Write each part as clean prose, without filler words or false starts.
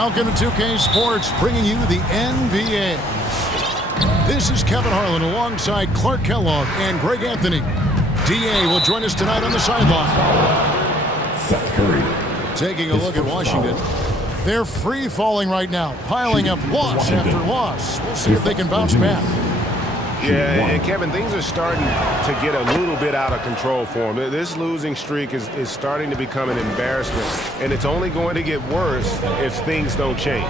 Welcome to 2K Sports, bringing you the NBA. This is Kevin Harlan alongside Clark Kellogg and Greg Anthony. DA will join us tonight on the sideline. Seth Curry. Taking a look at Washington. They're free-falling right now, piling up loss after loss. We'll see if they can bounce back. Yeah, and Kevin, things are starting to get a little bit out of control for them. This losing streak is starting to become an embarrassment, and it's only going to get worse if things don't change.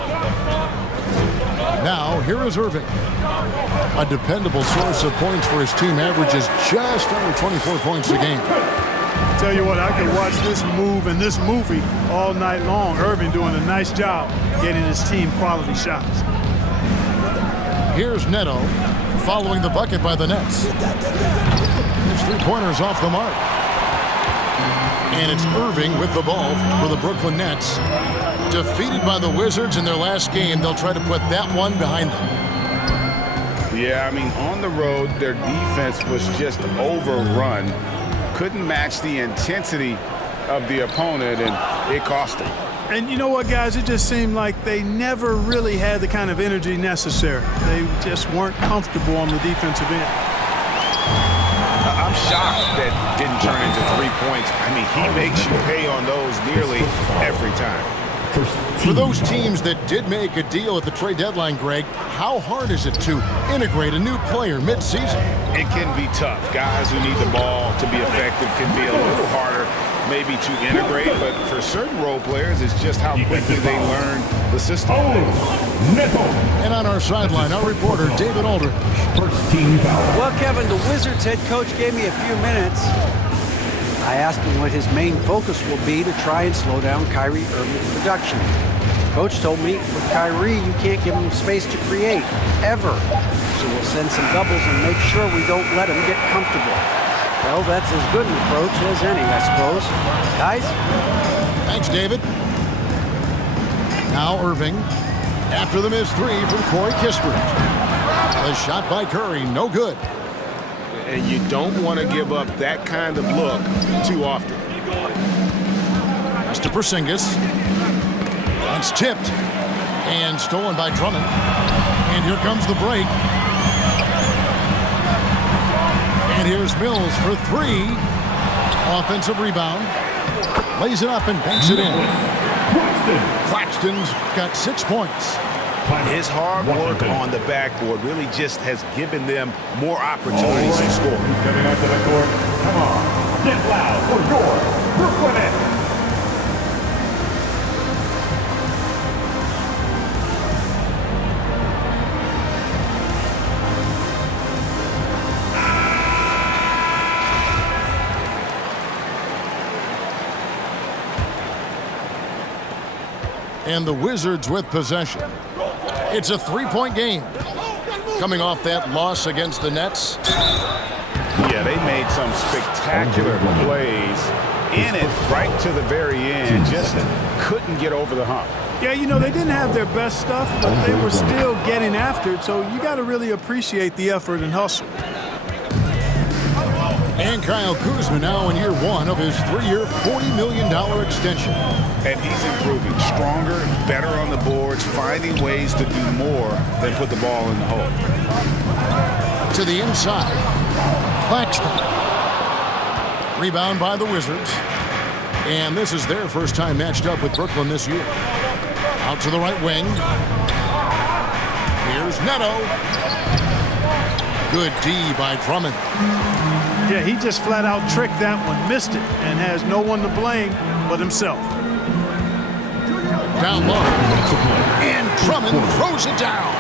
Now, here is Irving. A dependable source of points for his team, averages just under 24 points a game. Tell you what, I could watch this move and this movie all night long. Irving doing a nice job getting his team quality shots. Here's Neto following the bucket by the Nets. His three-pointers off the mark. And it's Irving with the ball for the Brooklyn Nets. Defeated by the Wizards in their last game, they'll try to put that one behind them. Yeah, I mean, on the road, their defense was just overrun. Couldn't match the intensity of the opponent, and it cost them. And you know what, guys? It just seemed like they never really had the kind of energy necessary. They just weren't comfortable on the defensive end. I'm shocked that didn't turn into 3 points. I mean, he makes you pay on those nearly every time. For those teams that did make a deal at the trade deadline, Greg, how hard is it to integrate a new player mid-season? It can be tough. Guys who need the ball to be effective can be a little harder maybe to integrate, but for certain role players, it's just how quickly they learn the system. And on our sideline, our reporter, David Aldridge. First team foul. Well, Kevin, the Wizards head coach gave me a few minutes. I asked him what his main focus will be to try and slow down KYRIE Irving's production. Coach told me with KYRIE, you can't give him space to create, ever. So we'll send some doubles and make sure we don't let him get comfortable. Well, that's as good an approach as any, I suppose. Guys? Thanks, David. Now Irving, after the missed three from Corey Kispert. The shot by Curry, no good. And you don't want to give up that kind of look too often. Pass to Porzingis. That's tipped and stolen by Drummond. And here comes the break. And here's Mills for three. Offensive rebound. Lays it up and banks it in. Claxton's got 6 points. His hard work on the backboard really just has given them more opportunities to score. Who's coming onto the court? Come on, get loud for your Brooklyn Nets. And the Wizards with possession. It's a three-point game. Coming off that loss against the Nets. Yeah, they made some spectacular plays in it right to the very end. Just couldn't get over the hump. Yeah, you know, they didn't have their best stuff, but they were still getting after it, so you got to really appreciate the effort and hustle. And Kyle Kuzma now in year one of his 3-year, $40 million extension. And he's improving, stronger, better on the boards, finding ways to do more than put the ball in the hole. To the inside, Claxton. Rebound by the Wizards. And this is their first time matched up with Brooklyn this year. Out to the right wing. Here's Neto. Good D by Drummond. Yeah, he just flat out tricked that one, missed it, and has no one to blame but himself. Down low. And Drummond throws it down.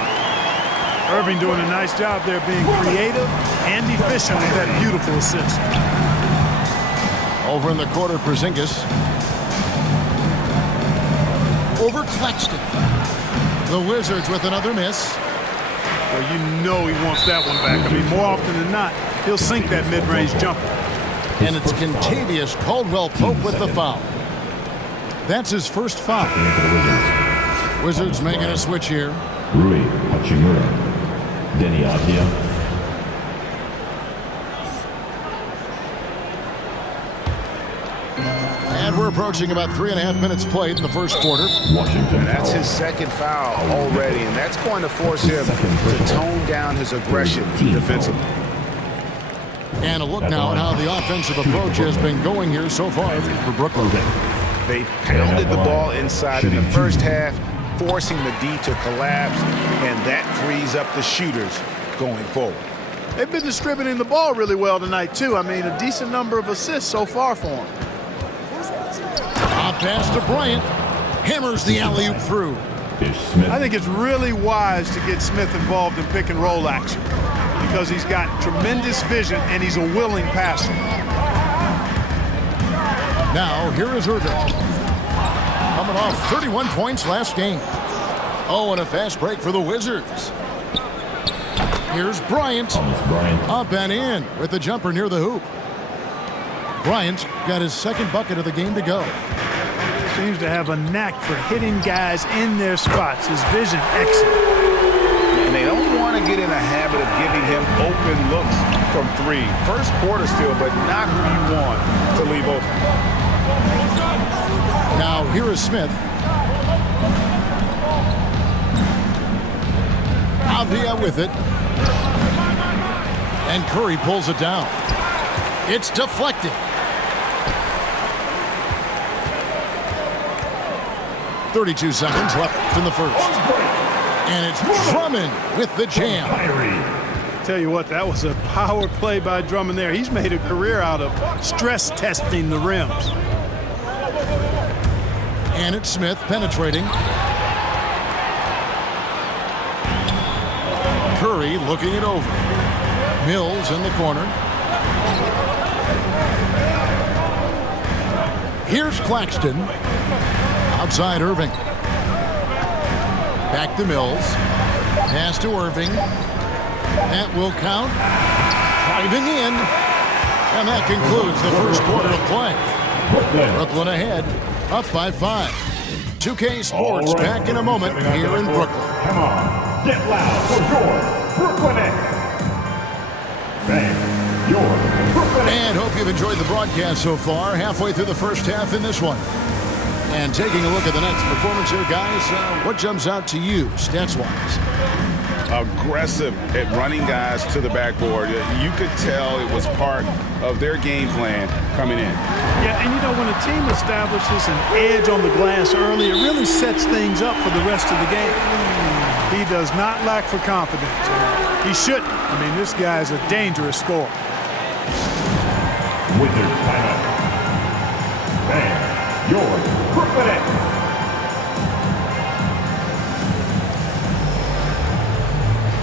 Irving doing a nice job there being creative and efficient with that beautiful assist. Over in the corner, Porzingis. Over Claxton. The Wizards with another miss. Well, you know he wants that one back. I mean, more often than not, he'll sink that mid-range jumper. And it's Kentavious Caldwell-Pope with the foul. That's his first foul. Wizards making a switch here. Rui Hachimura. Denny Avdia. And we're approaching about 3.5 minutes played in the first quarter. And that's his second foul already, and that's going to force him to tone down his aggression defensively. And a look now at how the offensive approach has been going here so far for Brooklyn. They pounded the ball inside in the first half, forcing the D to collapse, and that frees up the shooters going forward. They've been distributing the ball really well tonight, too. I mean, a decent number of assists so far for them. Top pass to Bryant. Hammers the alley-oop through. I think it's really wise to get Smith involved in pick and roll action because he's got tremendous vision and he's a willing passer. Now, here is Irving. Coming off 31 points last game. Oh, and a fast break for the Wizards. Here's Bryant. Up and in with the jumper near the hoop. Bryant got his second bucket of the game to go. Seems to have a knack for hitting guys in their spots. His vision excellent. And they don't want to get in a habit of giving him open looks from three. First quarter still, but not who you want to leave open. Now, here is Smith. Avdia with it. And Curry pulls it down. It's deflected. 32 seconds left in the first. And it's Drummond with the jam. Tell you what, that was a power play by Drummond there. He's made a career out of stress testing the rims. And it's Smith penetrating. Curry looking it over. Mills in the corner. Here's Claxton. Outside Irving. Back to Mills. Pass to Irving. That will count. Driving in. And that concludes the first quarter of play. Brooklyn ahead. Up by 5. 2K Sports back in a moment here in Brooklyn. Come on, get loud for your Brooklyn Nets. Thank your Brooklyn Nets. And hope you've enjoyed the broadcast so far. Halfway through the first half in this one. And taking a look at the Nets' performance here, guys, what jumps out to you, stats-wise? Aggressive at running guys to the backboard. You could tell it was part of their game plan coming in. Yeah, and you know, when a team establishes an edge on the glass early, it really sets things up for the rest of the game. He does not lack for confidence. He shouldn't. I mean, this guy is a dangerous scorer. Wizards timeout. Thank your Brooklyn Nets.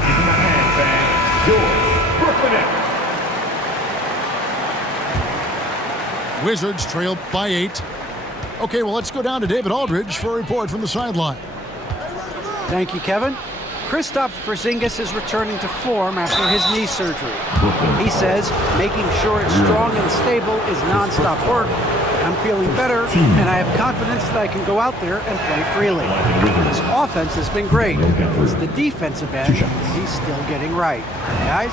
In the hand, fans, your Brooklyn Nets. Wizards trail by 8. Okay, well, let's go down to David Aldridge for a report from the sideline. Thank you, Kevin. Kristaps Porzingis is returning to form after his knee surgery. He says making sure it's strong and stable is nonstop work. I'm feeling better, and I have confidence that I can go out there and play freely. His offense has been great. It's the defensive end he's still getting right. Guys?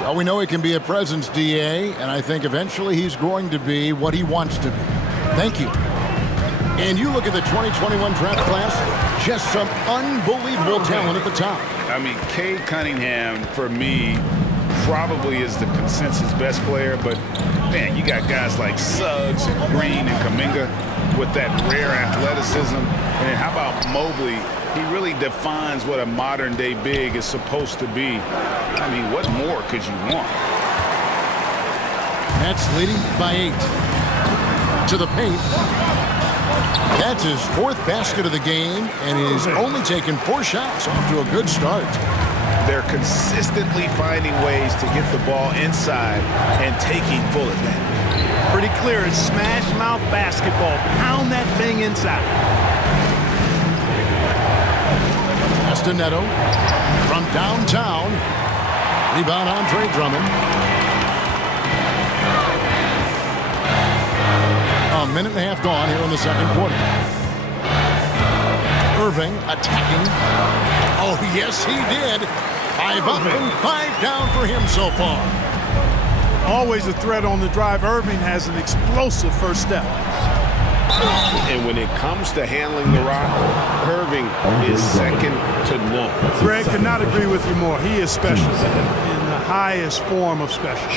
Well, we know he can be a presence, DA, and I think eventually he's going to be what he wants to be. Thank you. And you look at the 2021 draft class, just some unbelievable talent at the top. I mean, Cade Cunningham, for me, probably is the consensus best player, but, man, you got guys like Suggs, Green, and Kuminga with that rare athleticism. And how about Mobley? He really defines what a modern-day big is supposed to be. I mean, what more could you want? Nets leading by 8. To the paint. That's his 4th basket of the game, and he's only taken 4 shots. Off to a good start. They're consistently finding ways to get the ball inside and taking full advantage. Pretty clear, it's smash mouth basketball. Pound that thing inside. Neto from downtown. Rebound Andre Drummond. A minute and a half gone here in the second quarter. Irving attacking. Oh, yes, he did. 5 up and 5 down for him so far. Always a threat on the drive. Irving has an explosive first step. And when it comes to handling the rock, Irving is second to none. Greg could not agree with you more. He is special in the highest form of special.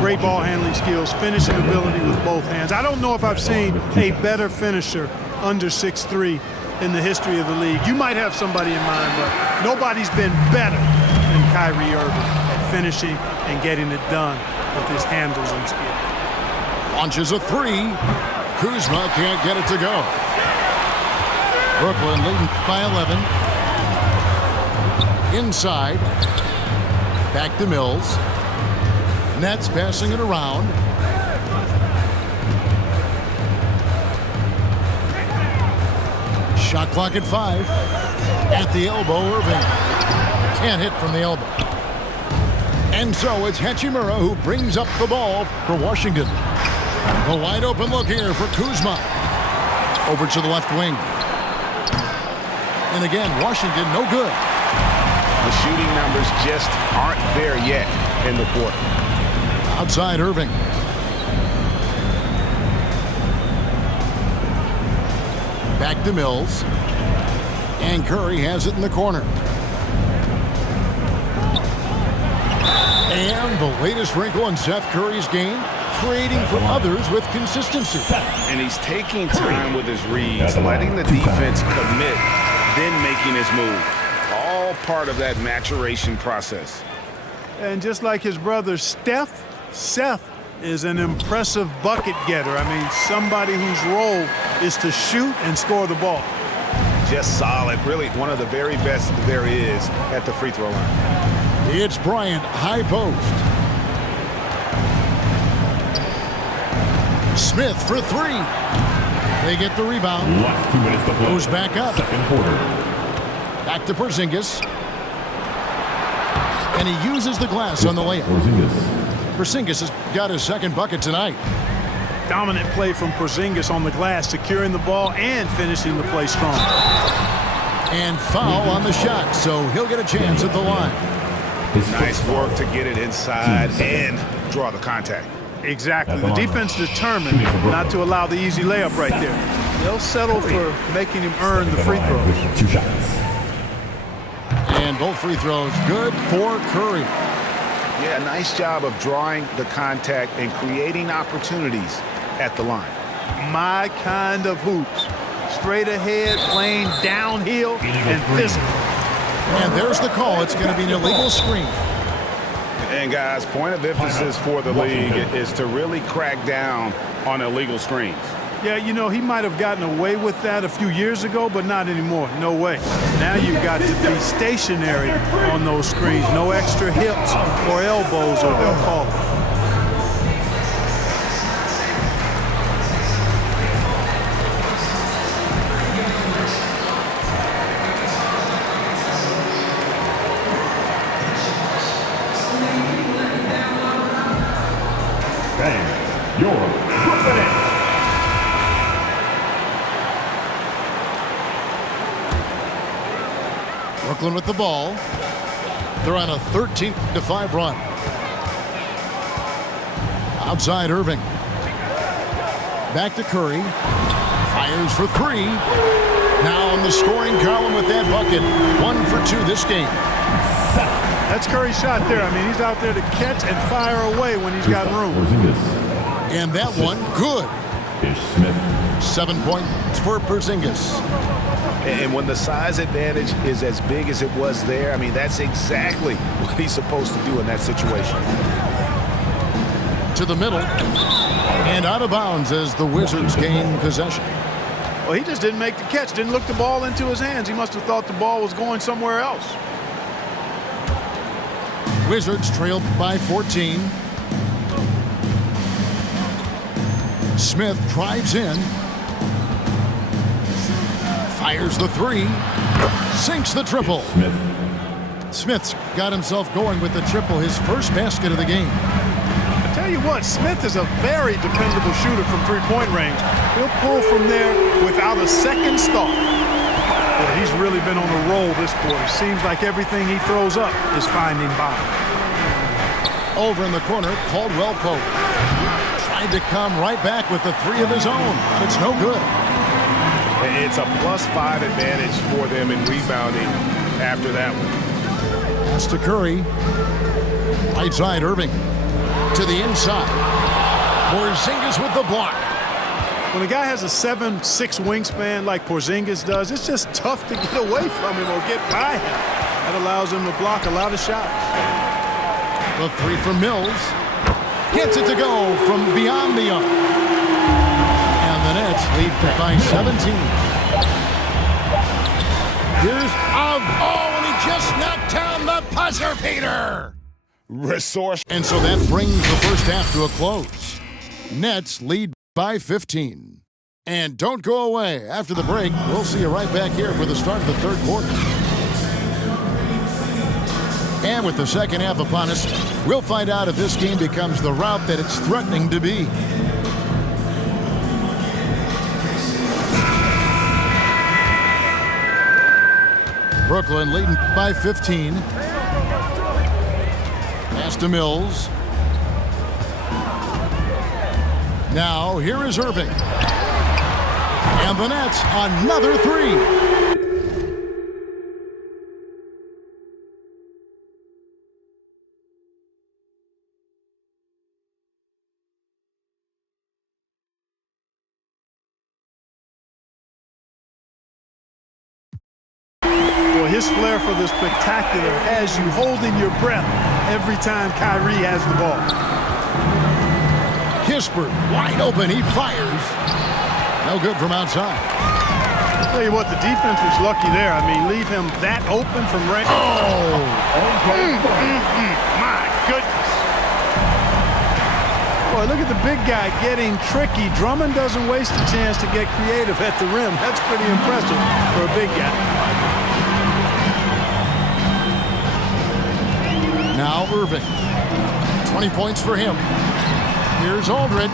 Great ball handling skills, finishing ability with both hands. I don't know if I've seen a better finisher under 6'3" in the history of the league. You might have somebody in mind, but nobody's been better than KYRIE Irving at finishing and getting it done with his handles and skill. Launches a three. Kuzma can't get it to go. Brooklyn leading by 11. Inside. Back to Mills. Nets passing it around. Shot clock at 5. At the elbow, Irving. Can't hit from the elbow. And so it's Hachimura who brings up the ball for Washington. A wide open look here for Kuzma. Over to the left wing. And again, Washington no good. The shooting numbers just aren't there yet in the quarter. Outside Irving. Back to Mills. And Curry has it in the corner. And the latest wrinkle in Seth Curry's game, creating for others with consistency. And he's taking time with his reads, letting the defense commit, then making his move. All part of that maturation process. And just like his brother Steph, Seth is an impressive bucket getter. I mean, somebody whose role is to shoot and score the ball. Just solid, really one of the very best there is at the free throw line. It's Bryant, high post. Smith for three. They get the rebound. Last 2 minutes to play. Goes back up. Second quarter. Back to Porzingis. And he uses the glass on the layup. Porzingis has got his second bucket tonight. Dominant play from Porzingis on the glass, securing the ball and finishing the play strong. And foul on the shot, so he'll get a chance at the line. Nice work to get it inside and draw the contact. Exactly. The defense determined not to allow the easy layup right there. They'll settle for making him earn the free throw. 2 shots. And both free throws good for Curry. Yeah, nice job of drawing the contact and creating opportunities at the line. My kind of hoops. Straight ahead, playing downhill and physical. And there's the call. It's going to be an illegal screen. And guys, point of emphasis for the league is to really crack down on illegal screens. Yeah, you know, he might have gotten away with that a few years ago, but not anymore. No way. Now you've got to be stationary on those screens. No extra hips or elbows, or they'll call it. Bang. Your Brooklyn Nets. Brooklyn with the ball. They're on a 13-5 run. Outside Irving. Back to Curry. Fires for three. Now in the scoring column with that bucket. 1 for 2 this game. That's Curry's shot there. I mean, he's out there to catch and fire away when he's got room. And that one, good. 7 points for Porzingis. And when the size advantage is as big as it was there, I mean, that's exactly what he's supposed to do in that situation. To the middle. And out of bounds as the Wizards gain possession. Well, he just didn't make the catch. Didn't look the ball into his hands. He must have thought the ball was going somewhere else. Wizards trailed by 14. Smith drives in. Fires the three. Sinks the triple. Smith's got himself going with the triple, his first basket of the game. I tell you what, Smith is a very dependable shooter from three-point range. He'll pull from there without a second thought. Boy, he's really been on a roll this quarter. Seems like everything he throws up is finding bottom. Over in the corner, Caldwell Pope. Tried to come right back with the three of his own, but it's no good. It's a +5 advantage for them in rebounding after that one. Pass to Curry. Right side, Irving. To the inside. Porzingis with the block. When a guy has a 7'6" wingspan like Porzingis does, it's just tough to get away from him or get by him. That allows him to block a lot of shots. The three from Mills. Gets it to go from beyond the arc. And the Nets lead by 17. Here's and he just knocked down the buzzer beater. Resource. And so that brings the first half to a close. Nets lead by 15. And don't go away. After the break, we'll see you right back here for the start of the third quarter. And with the second half upon us, we'll find out if this game becomes the rout that it's threatening to be. Brooklyn leading by 15. Pass to Mills. Now, here is Irving. And the Nets, another three. Boy, his flair for the spectacular has you holding your breath every time Kyrie has the ball. Kispert wide open. He fires. No good from outside. I'll tell you what, the defense was lucky there. I mean, leave him that open from range. Oh! My goodness. Boy, look at the big guy getting tricky. Drummond doesn't waste a chance to get creative at the rim. That's pretty impressive for a big guy. Now Irving. 20 points for him. Here's Aldridge.